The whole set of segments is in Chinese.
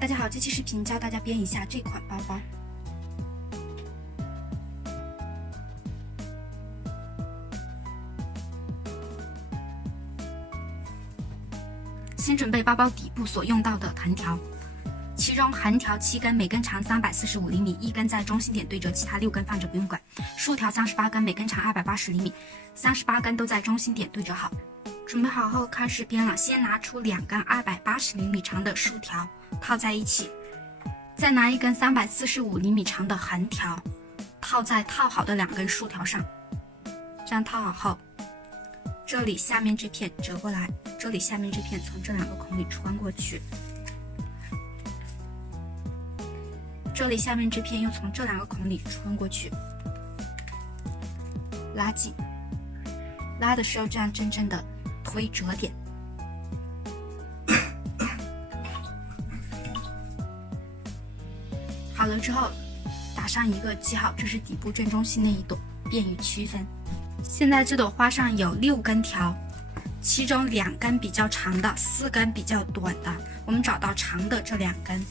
大家好，这期视频教大家编一下这款包包。先准备包包底部所用到的横条，其中横条7根，每根长345厘米，一根在中心点对折，其他6根放着不用管。竖条38根，每根长280厘米，38根都在中心点对折好。准备好后开始编了，先拿出2根280厘米长的竖条套在一起，再拿1根345厘米长的横条套在套好的2根竖条上。这样套好后，这里下面这片折过来，这里下面这片从这2个孔里穿过去，这里下面这片又从这2个孔里穿过去，拉紧。拉的时候这样真正的推折点。好了之后打上一个记号，这是底部正中心那一朵，便于区分。现在这朵花上有6根条，其中2根比较长的，4根比较短的，我们找到长的这2根，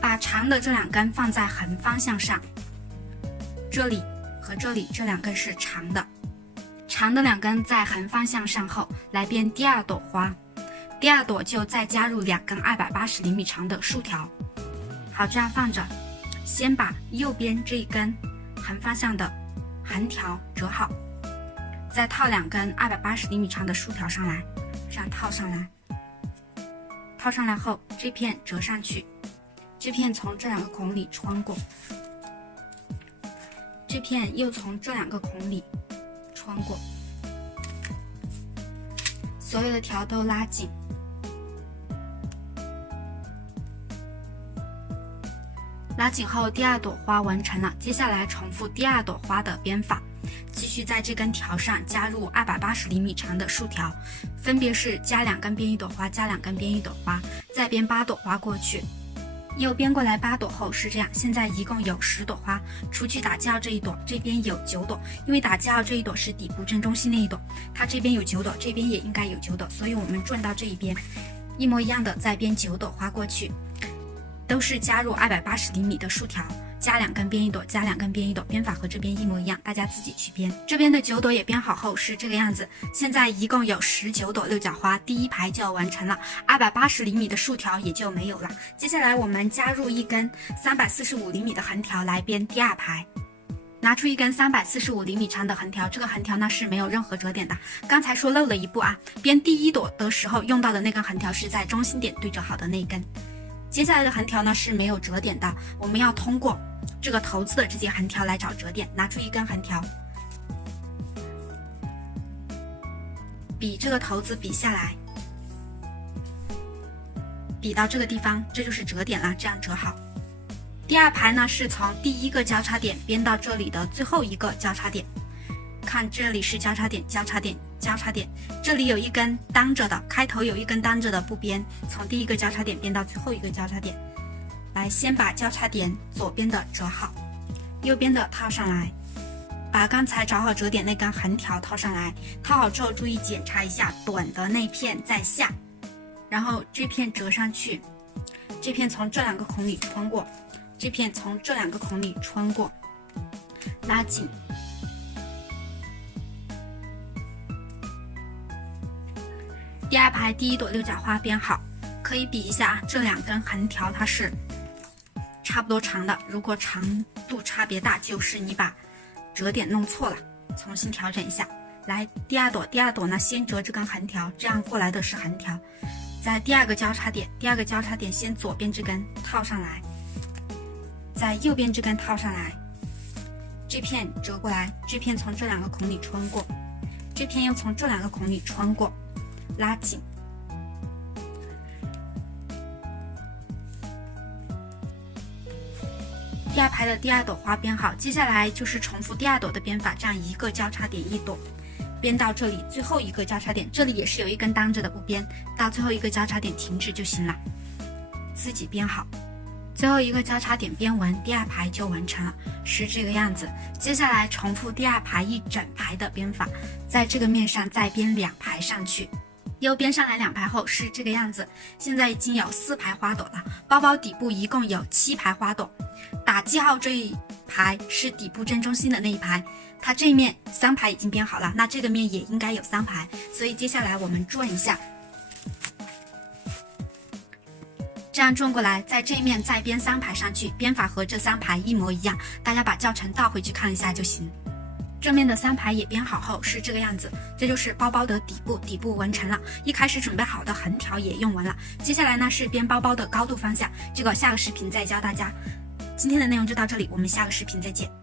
把长的这2根放在横方向上，这里和这里这2根是长的，长的2根在横方向上后，来编第2朵花，第2朵就再加入2根280厘米长的竖条。好，这样放着，先把右边这一根横方向的横条折好，再套2根280厘米长的竖条上来，这样套上来。套上来后，这片折上去，这片从这2个孔里穿过，这片又从这2个孔里穿过，所有的条都拉紧。拉紧后，第2朵花完成了。接下来重复第2朵花的编法，继续在这根条上加入280厘米长的竖条，分别是加2根编1朵花，加2根编1朵花，再编8朵花过去。又编过来8朵后是这样，现在一共有10朵花，除去打记号这一朵，这边有9朵，因为打记号这一朵是底部正中心那一朵，它这边有9朵，这边也应该有9朵，所以我们转到这一边，一模一样的再编9朵花过去，都是加入280厘米的竖条，加2根编1朵，加2根编1朵，编法和这边一模一样，大家自己去编。这边的9朵也编好后是这个样子，现在一共有19朵六角花，第1排就完成了，280厘米的竖条也就没有了。接下来我们加入1根345厘米的横条来编第2排。拿出1根345厘米长的横条，这个横条呢是没有任何折点的，刚才说漏了一步啊，编第1朵的时候用到的那根横条是在中心点对折好的那一根。接下来的横条呢是没有折点的，我们要通过这个头字的这节横条来找折点。拿出1根横条，比这个头字比下来，比到这个地方，这就是折点了，这样折好。第2排呢是从第1个交叉点编到这里的最后一个交叉点，看这里是交叉点，交叉点，交叉点，这里有1根当着的，开头有1根当着的不编，从第1个交叉点编到最后一个交叉点。来，先把交叉点左边的折好，右边的套上来，把刚才找好折点那根横条套上来，套好之后注意检查一下短的那片在下，然后这片折上去，这片从这2个孔里穿过，这片从这2个孔里穿过，拉紧。第2排第1朵六角花编好，可以比一下这2根横条它是差不多长的，如果长度差别大，就是你把折点弄错了，重新调整一下。来，第2朵呢先折这根横条，这样过来的是横条，在第2个交叉点，第2个交叉点先左边这根套上来，在右边这根套上来，这片折过来，这片从这2个孔里穿过，这片又从这2个孔里穿过，拉紧。第2排的第2朵花编好，接下来就是重复第2朵的编法，这样一个交叉点1朵，编到这里最后一个交叉点，这里也是有1根当着的不编，到最后一个交叉点停止就行了，自己编好。最后一个交叉点编完，第2排就完成了，是这个样子。接下来重复第2排一整排的编法，在这个面上再编2排上去。又编上来2排后是这个样子，现在已经有4排花朵了。包包底部一共有7排花朵，打记号这一排是底部正中心的那一排，它这一面3排已经编好了，那这个面也应该有3排，所以接下来我们转一下，这样转过来，在这一面再编3排上去，编法和这3排一模一样，大家把教程倒回去看一下就行。正面的3排也编好后是这个样子，这就是包包的底部完成了。一开始准备好的横条也用完了，接下来呢是编包包的高度方向，这个下个视频再教大家。今天的内容就到这里，我们下个视频再见。